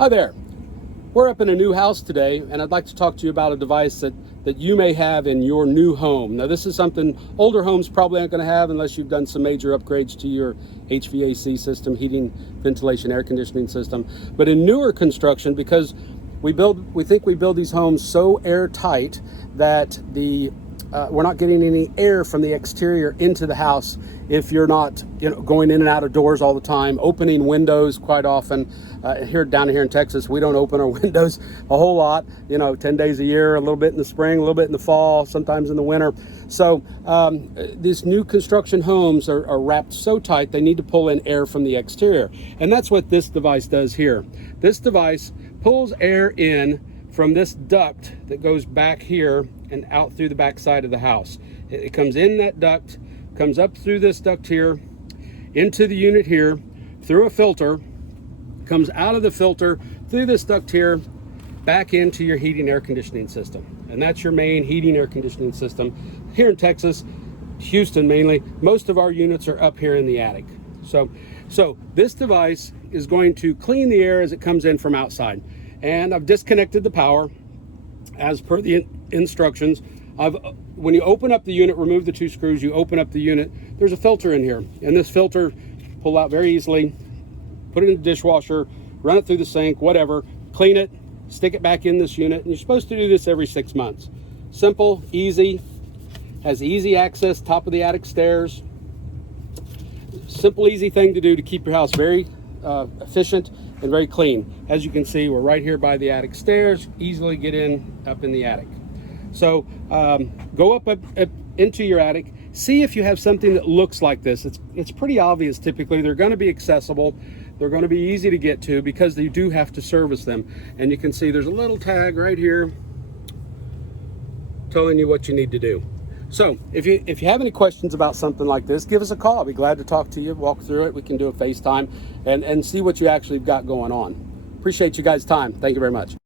Hi there. We're up in a new house today, and I'd like to talk to you about a device that you may have in your new home. Now, this is something older homes probably aren't going to have unless you've done some major upgrades to your HVAC system, heating, ventilation, air conditioning system. But in newer construction, because we think we build these homes so airtight that we're not getting any air from the exterior into the house if you're not going in and out of doors all the time, opening windows quite often. Down here in Texas, we don't open our windows a whole lot, 10 days a year, a little bit in the spring, a little bit in the fall, sometimes in the winter. So these new construction homes are wrapped so tight they need to pull in air from the exterior. And that's what this device does here. This device pulls air in from this duct that goes back here and out through the back side of the house. It comes in that duct, comes up through this duct here, into the unit here, through a filter, comes out of the filter, through this duct here, back into your heating air conditioning system. And that's your main heating air conditioning system. Here in Texas, Houston mainly, most of our units are up here in the attic. So this device is going to clean the air as it comes in from outside. And I've disconnected the power as per the instructions. When you open up the unit, remove the 2 screws, you open up the unit, there's a filter in here. And this filter, pull out very easily, put it in the dishwasher, run it through the sink, whatever, clean it, stick it back in this unit. And you're supposed to do this every 6 months. Simple, easy, has easy access, top of the attic stairs. Simple, easy thing to do to keep your house very efficient and very clean. As you can see, we're right here by the attic stairs, easily get up in the attic. So go up into your attic, see if you have something that looks like this. It's pretty obvious typically. They're going to be accessible. They're going to be easy to get to because you do have to service them. And you can see there's a little tag right here telling you what you need to do. So if you have any questions about something like this, give us a call. I'll be glad to talk to you, walk through it. We can do a FaceTime and see what you actually got going on. Appreciate you guys' time. Thank you very much.